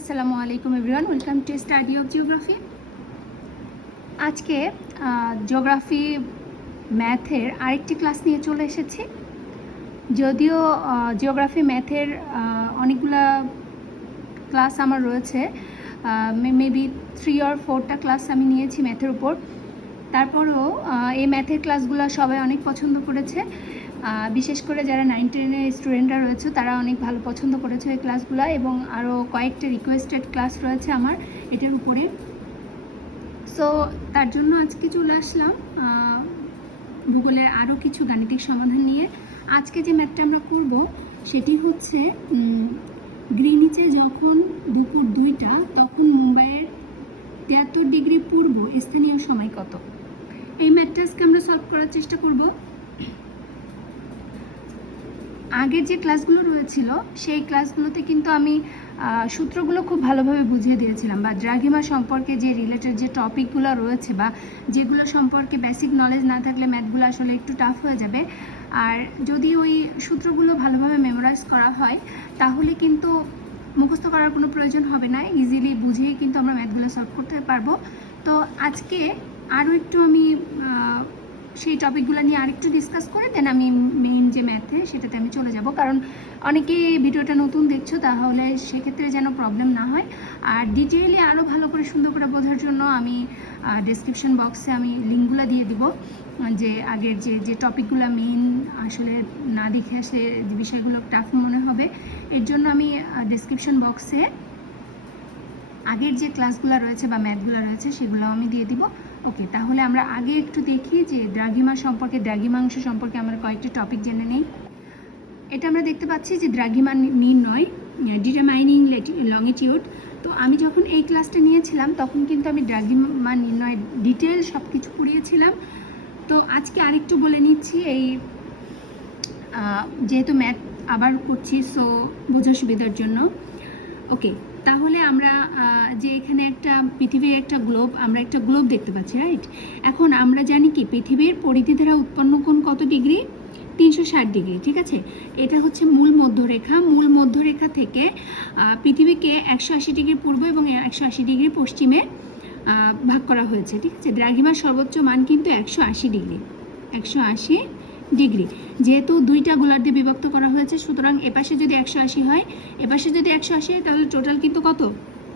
আসসালামু আলাইকুম everyone welcome to study of geography আজকে জিওগ্রাফি ম্যাথের আরেকটি ক্লাস নিয়ে চলে এসেছি। যদিও জিওগ্রাফি ম্যাথের অনেকগুলা ক্লাস আমার রয়েছে মেবি থ্রি অর ফোরটা ক্লাস আমি নিয়েছি ম্যাথের উপর। তারপরেও এই ম্যাথের ক্লাসগুলো সবাই অনেক পছন্দ করেছে। বিশেষ করে যারা নাইন টেনের স্টুডেন্টরা রয়েছে, তারা অনেক ভালো পছন্দ করেছে এই ক্লাসগুলো এবং আরও কয়েকটা রিকোয়েস্টেড ক্লাস রয়েছে আমার এটার উপরে। সো তার জন্য আজকে চলে আসলাম ভূগোলের আরও কিছু গাণিতিক সমাধান নিয়ে। আজকে যে ম্যাথটা আমরা করব, সেটি হচ্ছে গ্রিনিচে যখন দুপুর দুইটা, তখন মুম্বাইয়ের তিয়াত্তর ডিগ্রি পূর্ব স্থানীয় সময় কত? এই ম্যাথটা আজকে আমরা সলভ করার চেষ্টা করব। আগের যে ক্লাসগুলো রয়েছিল, সেই ক্লাসগুলোতে কিন্তু আমি সূত্রগুলো খুব ভালোভাবে বুঝিয়ে দিয়েছিলাম বা দ্রাঘিমা সম্পর্কে যে রিলেটেড যে টপিকগুলো রয়েছে বা যেগুলো সম্পর্কে বেসিক নলেজ না থাকলে ম্যাথগুলো আসলে একটু টাফ হয়ে যাবে। আর যদি ওই সূত্রগুলো ভালোভাবে মেমোরাইজ করা হয়, তাহলে কিন্তু মুখস্থ করার কোনো প্রয়োজন হবে না ইজিলি বুঝেই কিন্তু আমরা ম্যাথগুলো সলভ করতে পারব। তো আজকে আরও একটু আমি সেই টপিকগুলো নিয়ে আরেকটু ডিসকাস করে দেন আমি মেইন যে ম্যাথে সেটাতে আমি চলে যাব। কারণ অনেকে ভিডিওটা নতুন দেখছ, তাহলে সেক্ষেত্রে যেন প্রবলেম না হয়। আর ডিটেইলি আরও ভালো করে, সুন্দর করে বোঝার জন্য আমি ডেসক্রিপশন বক্সে আমি লিঙ্কগুলো দিয়ে দিব। যে আগের যে যে টপিকগুলো মেইন আসলে না দেখে আসলে যে বিষয়গুলো টাফ মনে হবে, এর জন্য আমি ডেসক্রিপশন বক্সে আগের যে ক্লাসগুলো রয়েছে বা ম্যাথগুলো রয়েছে, সেগুলো আমি দিয়ে দিব। ওকে তাহলে আমরা আগে একটু দেখি যে দ্রাঘিমা সম্পর্কে, দ্রাঘিমাংশ সম্পর্কে আমরা কয়েকটি টপিক জেনে নেই। এটা আমরা দেখতে পাচ্ছি যে দ্রাঘিমা নির্ণয় ডিটারমাইনিং লংিটিউড তো আমি যখন এই ক্লাসটা নিয়েছিলাম, তখন কিন্তু আমি দ্রাঘিমা নির্ণয় ডিটেল সব কিছু পড়িয়েছিলাম। তো আজকে আরেকটু বলে নিচ্ছি, এই যেহেতু ম্যাথ আবার করছি সো বোঝার সুবিধার জন্য। ওকে তাহলে আমরা যে এখানে একটা পৃথিবীর একটা গ্লোব আমরা একটা গ্লোব দেখতে পাচ্ছি রাইট এখন আমরা জানি কি, পৃথিবীর পরিধি দ্বারা উৎপন্ন কোণ কত ডিগ্রি? তিনশো ষাট ডিগ্রি, ঠিক আছে? এটা হচ্ছে মূল মধ্যরেখা। মূল মধ্যরেখা থেকে পৃথিবীকে একশো আশি ডিগ্রি পূর্ব এবং একশো আশি ডিগ্রি পশ্চিমে ভাগ করা হয়েছে, ঠিক আছে? দ্রাঘিমার সর্বোচ্চ মান কিন্তু একশো আশি ডিগ্রি। একশো আশি ডিগ্রি। যেহেতু দুইটা গোলার দিয়ে বিভক্ত করা হয়েছে, সুতরাং এপাশে যদি একশো আশি হয় এপাশে যদি একশো আশি হয়, তাহলে টোটাল কিন্তু কত?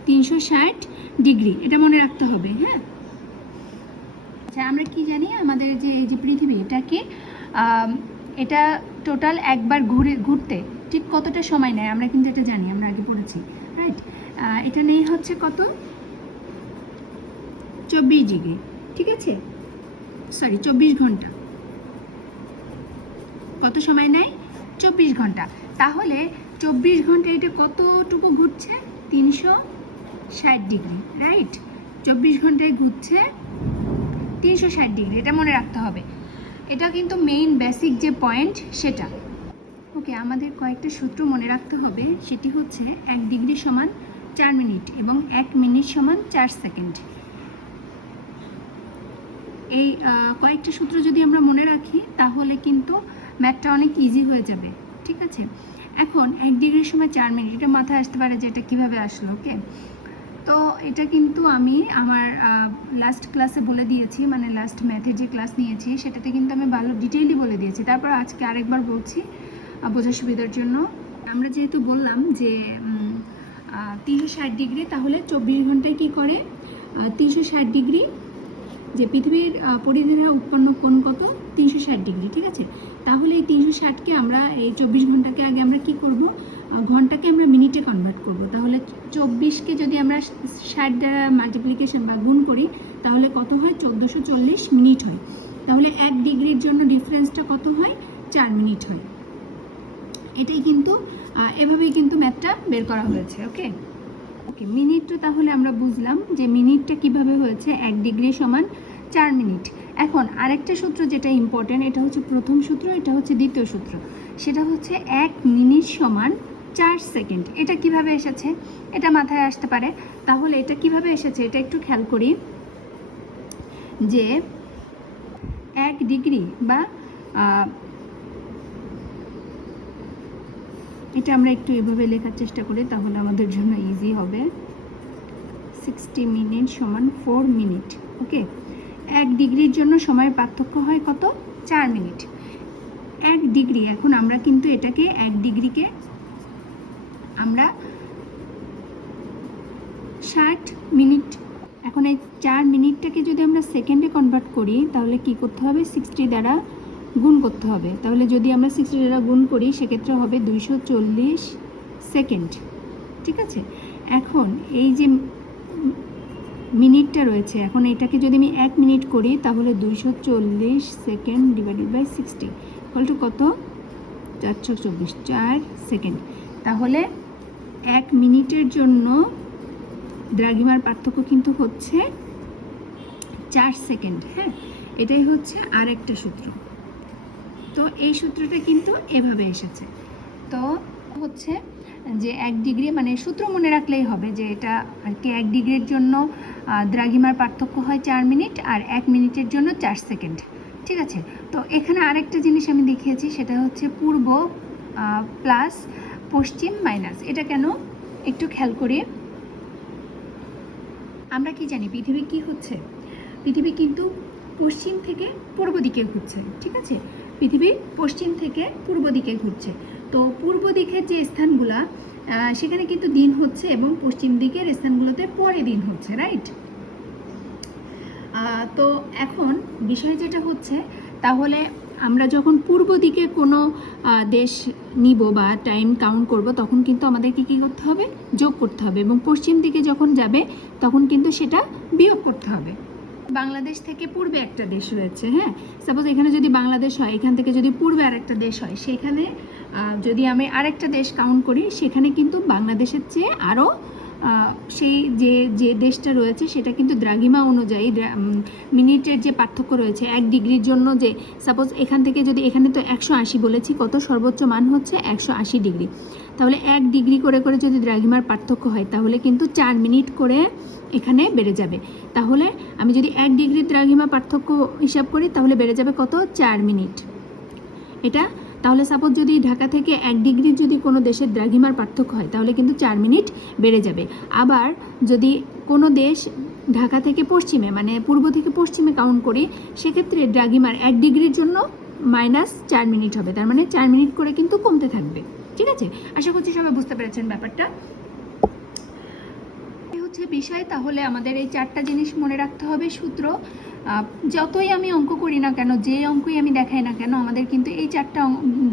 তিনশো ষাট ডিগ্রি। এটা মনে রাখতে হবে হ্যাঁ? আচ্ছা আমরা কি জানি আমাদের যে, এই যে পৃথিবী, এটাকে এটা টোটাল একবার ঘুরে, ঘুরতে ঠিক কতটা সময় নেয়? আমরা কিন্তু এটা জানি, আমরা আগে পড়েছি রাইট এটা নেই হচ্ছে কত? চব্বিশ ডিগ্রি, ঠিক আছে? সরি চব্বিশ ঘণ্টা। কত সময় নেয়? চব্বিশ ঘণ্টা। তাহলে চব্বিশ ঘণ্টা এটা কতটুকু ঘুরছে? তিনশো ষাট ডিগ্রি রাইট চব্বিশ ঘন্টায় ঘুরছে তিনশো ষাট ডিগ্রি, এটা মনে রাখতে হবে। এটা কিন্তু মেইন বেসিক যে পয়েন্ট সেটা। ওকে আমাদের কয়েকটা সূত্র মনে রাখতে হবে। সেটি হচ্ছে এক ডিগ্রি সমান চার মিনিট এবং এক মিনিট সমান চার সেকেন্ড। এই কয়েকটা সূত্র যদি আমরা মনে রাখি, তাহলে কিন্তু ম্যাথটা অনেক ইজি হয়ে যাবে, ঠিক আছে? এখন এক ডিগ্রির সময় চার মিনিট এটা মাথায় আসতে পারে যে এটা কীভাবে আসলো, ওকে? তো এটা কিন্তু আমি আমার লাস্ট ক্লাসে বলে দিয়েছি মানে লাস্ট ম্যাথের যে ক্লাস নিয়েছি, সেটাতে কিন্তু আমি ভালো ডিটেইলি বলে দিয়েছি। তারপর আজকে আরেকবার বলছি বোঝার সুবিধার জন্য। আমরা যেহেতু বললাম যে তিনশো ষাট ডিগ্রি, তাহলে চব্বিশ ঘন্টায় কী করে? তিনশো ষাট ডিগ্রি যে পৃথিবীর পরিধিরা উৎপন্ন কোণ কত? তিনশো ষাট ডিগ্রি, ঠিক আছে? তাহলে এই তিনশো ষাটকে আমরা, এই চব্বিশ ঘন্টাকে আগে আমরা কি করব? ঘন্টাকে আমরা মিনিটে কনভার্ট করব। তাহলে চব্বিশকে যদি আমরা ষাট দ্বারা মাল্টিপ্লিকেশন বা গুণ করি, তাহলে কত হয়? চোদ্দোশো চল্লিশ মিনিট হয়। তাহলে এক ডিগ্রির জন্য ডিফারেন্সটা কত হয়? চার মিনিট হয়। এটাই কিন্তু এভাবেই কিন্তু ম্যাথটা বের করা হয়েছে ওকে ওকে মিনিটটা তাহলে আমরা বুঝলাম যে মিনিটটা কীভাবে হয়েছে? এক ডিগ্রি সমান চার মিনিট এখন আরেকটা সূত্র যেটা ইম্পর্টেন্ট এটা হচ্ছে প্রথম সূত্র, এটা হচ্ছে দ্বিতীয় সূত্র। সেটা হচ্ছে এক মিনিট সমান চার সেকেন্ড এটা কীভাবে এসেছে? এটা মাথায় আসতে পারে। তাহলে এটা কীভাবে এসেছে? এটা একটু খেয়াল করি যে এক ডিগ্রি বা এটা আমরা একটু এভাবে লেখার চেষ্টা করি, তাহলে আমাদের জন্য ইজি হবে। সিক্সটি মিনিট সমান ফোর মিনিট ওকে এক ডিগ্রির জন্য সময়ের পার্থক্য হয় কত? চার মিনিট এক ডিগ্রি, এখন আমরা কিন্তু এটাকে এক ডিগ্রিকে আমরা ষাট মিনিট এখন এই চার মিনিটটাকে যদি আমরা সেকেন্ডে কনভার্ট করি, তাহলে কি করতে হবে? সিক্সটি দ্বারা গুণ করতে হবে। তাহলে যদি আমরা সিক্সটি দ্বারা গুণ করি, সেক্ষেত্রে হবে দুইশো চল্লিশ সেকেন্ড ঠিক আছে? এখন এই যে মিনিটটা রয়েছে, এখন এটাকে যদি আমি এক মিনিট করি, তাহলে দুইশো চল্লিশ সেকেন্ড ডিভাইডেড বাই সিক্সটি ফল টু কত? চারশো চব্বিশ, চার সেকেন্ড তাহলে এক মিনিটের জন্য দ্রাঘিমার পার্থক্য কিন্তু হচ্ছে চার সেকেন্ড হ্যাঁ? এটাই হচ্ছে আরেকটা সূত্র। তো এই সূত্রটা কিন্তু এভাবে এসেছে। তো হচ্ছে যে এক ডিগ্রি মানে সূত্র মনে রাখলেই হবে যে এটা আর কি এক ডিগ্রির জন্য দ্রাঘিমার পার্থক্য হয় চার মিনিট আর এক মিনিটের জন্য চার সেকেন্ড। ঠিক আছে? তো এখানে আরেকটা জিনিস আমি দেখিয়েছি, সেটা হচ্ছে পূর্ব প্লাস পশ্চিম মাইনাস। এটা কেন? একটু খেয়াল করি। আমরা কি জানি পৃথিবী কি হচ্ছে? পৃথিবী কিন্তু পশ্চিম থেকে পূর্ব দিকে ঘুরছে। ঠিক আছে? পৃথিবী পশ্চিম থেকে পূর্ব দিকে ঘুরছে। তো পূর্ব দিকের যে স্থানগুলা সেখানে কিন্তু দিন হচ্ছে এবং পশ্চিম দিকের স্থানগুলোতে পরে দিন হচ্ছে রাইট তো এখন বিষয় যেটা হচ্ছে, তাহলে আমরা যখন পূর্ব দিকে কোনো দেশ নিব বা টাইম কাউন্ট করব, তখন কিন্তু আমাদেরকে কী করতে হবে? যোগ করতে হবে এবং পশ্চিম দিকে যখন যাবে, তখন কিন্তু সেটা বিয়োগ করতে হবে। বাংলাদেশ থেকে পূর্বে একটা দেশ রয়েছে হ্যাঁ? সাপোজ এখানে যদি বাংলাদেশ হয়, এখান থেকে যদি পূর্বে আরেকটা দেশ হয়, সেখানে যদি আমি আরেকটা দেশ কাউন্ট করি, সেখানে কিন্তু বাংলাদেশের চেয়ে আরও সেই যে যে দেশটা রয়েছে সেটা কিন্তু দ্রাঘিমা অনুযায়ী মিনিটের যে পার্থক্য রয়েছে, এক ডিগ্রির জন্য যে সাপোজ এখান থেকে যদি, এখানে তো একশো আশি বলেছি, কত সর্বোচ্চ মান হচ্ছে? একশো আশি ডিগ্রি। তাহলে এক ডিগ্রি করে করে যদি দ্রাঘিমার পার্থক্য হয়, তাহলে কিন্তু চার মিনিট করে এখানে বেড়ে যাবে। তাহলে আমি যদি এক ডিগ্রি দ্রাঘিমা পার্থক্য হিসাব করি, তাহলে বেড়ে যাবে কত? চার মিনিট। এটা তাহলে সাপোজ যদি ঢাকা থেকে এক ডিগ্রি যদি কোনো দেশের দ্রাঘিমার পার্থক্য হয়, তাহলে কিন্তু চার মিনিট বেড়ে যাবে। আবার যদি কোনো দেশ ঢাকা থেকে পশ্চিমে মানে পূর্ব থেকে পশ্চিমে কাউন্ট করি, সেক্ষেত্রে দ্রাঘিমার এক ডিগ্রির জন্য মাইনাস চার মিনিট হবে। তার মানে চার মিনিট করে কিন্তু কমতে থাকবে। ঠিক আছে? আশা করছি সবাই বুঝতে পেরেছেন ব্যাপারটা। হচ্ছে বিষয়। তাহলে আমাদের এই চারটা জিনিস মনে রাখতে হবে। সূত্র যতই আমি অঙ্ক করি না কেন, যে অঙ্কই আমি দেখাই না কেন, আমাদের কিন্তু এই চারটা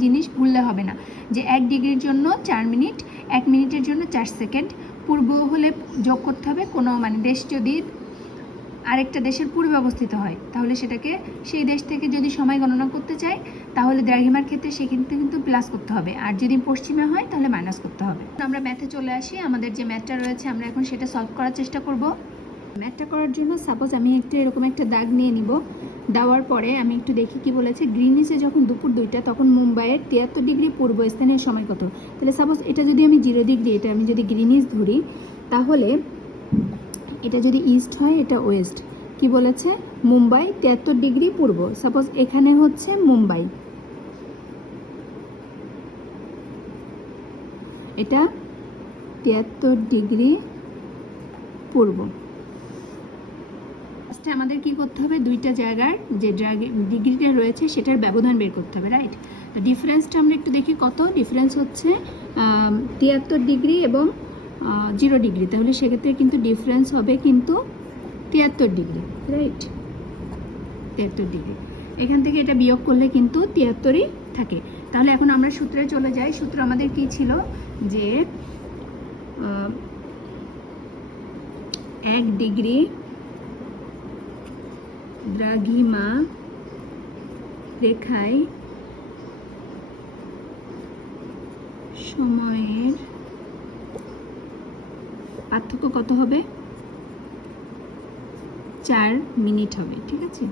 জিনিস ভুললে হবে না। যে এক ডিগ্রির জন্য চার মিনিট, এক মিনিটের জন্য চার সেকেন্ড। পূর্ব হলে যোগ করতে হবে কোনো মানে দেশ যদি আরেকটা দেশের পূর্বে অবস্থিত হয়, তাহলে সেটাকে সেই দেশ থেকে যদি সময় গণনা করতে চাই তাহলে দ্রাঘিমার ক্ষেত্রে সেক্ষেত্রে কিন্তু প্লাস করতে হবে। আর যদি পশ্চিমে হয়, তাহলে মাইনাস করতে হবে। আমরা ম্যাথে চলে আসি। আমাদের যে ম্যাথটা রয়েছে, আমরা এখন সেটা সলভ করার চেষ্টা করব। ম্যাথটা করার জন্য সাপোজ আমি একটু এরকম একটা দাগ নিয়ে নিব। দেওয়ার পরে আমি একটু দেখি কি বলেছে গ্রিনিসে যখন দুপুর দুইটা, তখন মুম্বাইয়ের তিয়াত্তর ডিগ্রি পূর্ব স্থানের সময় কত? তাহলে সাপোজ এটা যদি আমি জিরো ডিগ্রি এটা আমি যদি গ্রিনিস ধরি, তাহলে এটা যদি ইস্ট হয়, এটা ওয়েস্ট কি বলেছে? মুম্বাই তিয়াত্তর ডিগ্রি পূর্ব। সাপোজ এখানে হচ্ছে মুম্বাই। এটা তিয়াত্তর ডিগ্রি পূর্ব। ফার্স্টে আমাদের কি করতে হবে? দুইটা জায়গার যে ডিগ্রিটা রয়েছে সেটার ব্যবধান বের করতে হবে রাইট তো ডিফারেন্সটা আমরা একটু দেখি কত। ডিফারেন্স হচ্ছে তিয়াত্তর ডিগ্রি এবং জিরো ডিগ্রি তাহলে সেক্ষেত্রে কিন্তু ডিফারেন্স হবে কিন্তু তিয়াত্তর ডিগ্রি রাইট তিয়াত্তর ডিগ্রি এখান থেকে এটা বিয়োগ করলে কিন্তু তিয়াত্তরই থাকে। তাহলে এখন আমরা সূত্রে চলে যাই। সূত্র আমাদের কি ছিল? যে এক ডিগ্রি দ্রাঘিমা রেখায় সময়ের পার্থক্য কত হবে? চার মিনিট হবে, ঠিক আছে?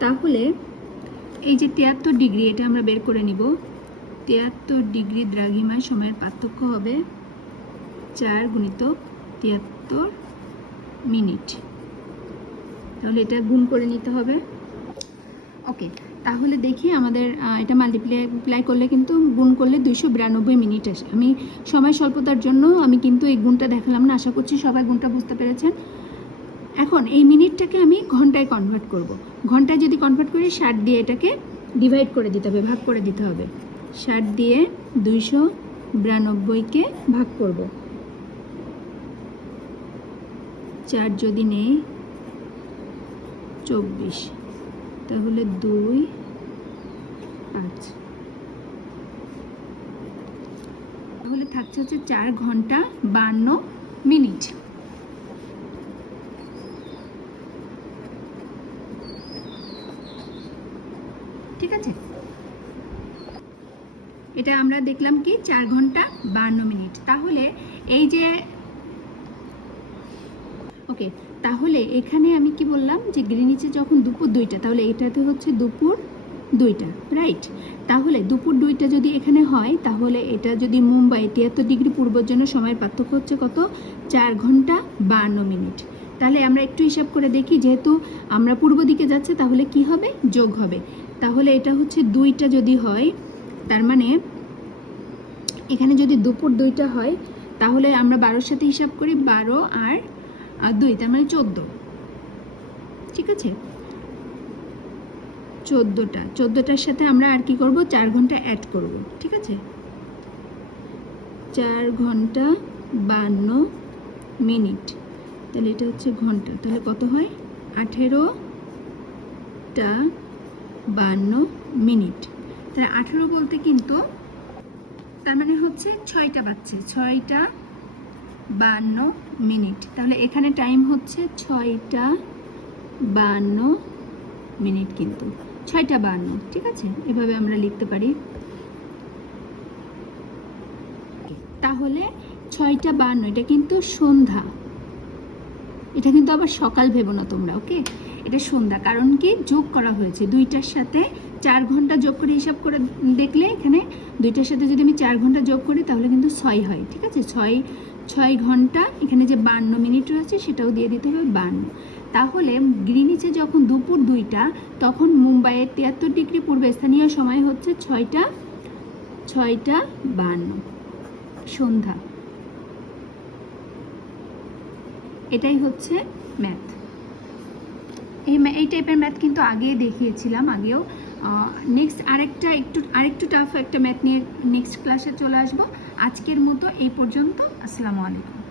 তাহলে এই যে তিয়াত্তর ডিগ্রি, এটা আমরা বের করে নিব। তিয়াত্তর ডিগ্রি দ্রাঘিমায় সময়ের পার্থক্য হবে চার গুণিত তিয়াত্তর মিনিট। তাহলে এটা গুণ করে নিতে হবে। ওকে তাহলে দেখি আমাদের এটা মাল্টিপ্লাই করলে কিন্তু গুণ করলে দুইশো বিরানব্বই মিনিট আসে। আমি সময় স্বল্পতার জন্য আমি কিন্তু এই গুণটা দেখালাম না, আশা করছি সবাই গুণটা বুঝতে পেরেছেন। এখন এই মিনিটটাকে আমি ঘন্টায় কনভার্ট করব। ঘন্টায় যদি কনভার্ট করি, ষাট দিয়ে এটাকে ডিভাইড করে দিতে হবে, ভাগ করে দিতে হবে। ষাট দিয়ে দুইশো বিরানব্বইকে ভাগ করব। চার যদি নেই চব্বিশ। তাহলে দুই পাঁচ তাহলে থাকছে হচ্ছে চার ঘণ্টা বান্ন মিনিট। ঠিক আছে? এটা আমরা দেখলাম কি? চার ঘণ্টা বান্ন মিনিট। তাহলে এই যে ওকে, তাহলে এখানে আমি কি বললাম যে গ্রিনিচে যখন দুপুর দুইটা, তাহলে এটাতে হচ্ছে দুপুর দুইটা রাইট তাহলে দুপুর দুইটা যদি এখানে হয়, তাহলে এটা যদি মুম্বাই, তিয়াত্তর ডিগ্রি পূর্বের জন্য সময়ের পার্থক্য হচ্ছে কত? চার ঘণ্টা বান্ন মিনিট। তাহলে আমরা একটু হিসাব করে দেখি, যেহেতু আমরা পূর্ব দিকে যাচ্ছে, তাহলে কি হবে? যোগ হবে। তাহলে এটা হচ্ছে দুইটা যদি হয়, তার মানে এখানে যদি দুপুর দুইটা হয়, তাহলে আমরা বারোর সাথে হিসাব করি বারো আর আর দুই, তার মানে চোদ্দ। ঠিক আছে? চোদ্দোটা। চোদ্দোটার সাথে আমরা আর কি করব? চার ঘণ্টা অ্যাড করব। ঠিক আছে? চার ঘণ্টা বান্ন মিনিট। তাহলে এটা হচ্ছে ঘণ্টা। তাহলে কত হয়? আঠেরোটা বান্ন মিনিট। তাহলে আঠেরো বলতে কিন্তু তার মানে হচ্ছে ছয়টা বাজছে। ছয়টা বান্ন মিনিট। তাহলে এখানে টাইম হচ্ছে ছয়টা বান্ন মিনিট কিন্তু। ছয়টা বান্ন, ঠিক আছে? এভাবে আমরা লিখতে পারি। তাহলে ছয়টা বান্ন, এটা কিন্তু সন্ধ্যা। এটা কিন্তু আবার সকাল ভেবো না তোমরা, ওকে? এটা সন্ধ্যা, কারণ কি? যোগ করা হয়েছে। দুইটার সাথে চার ঘণ্টা যোগ করে হিসাব করে দেখলে এখানে দুইটার সাথে যদি আমি চার ঘণ্টা যোগ করি, তাহলে কিন্তু ছয় হয়, ঠিক আছে? ছয় ছয় ঘণ্টা, এখানে যে বান্ন মিনিট রয়েছে সেটাও দিয়ে দিতে হবে বান্ন। তাহলে গ্রিনিচে যখন দুপুর দুইটা, তখন মুম্বাইয়ের তিয়াত্তর ডিগ্রি পূর্বে স্থানীয় সময় হচ্ছে ছয়টা ছয়টা বান্ন, সন্ধ্যা। এটাই হচ্ছে ম্যাথ এই এই টাইপের ম্যাথ কিন্তু আগে দেখিয়েছিলাম, আগেও। নেক্সট আরেকটা, একটু, আরেকটু টাফ একটা ম্যাথ নিয়ে নেক্সট ক্লাসে চলে আসব। আজকের মতো এই পর্যন্ত। আসসালামু আলাইকুম।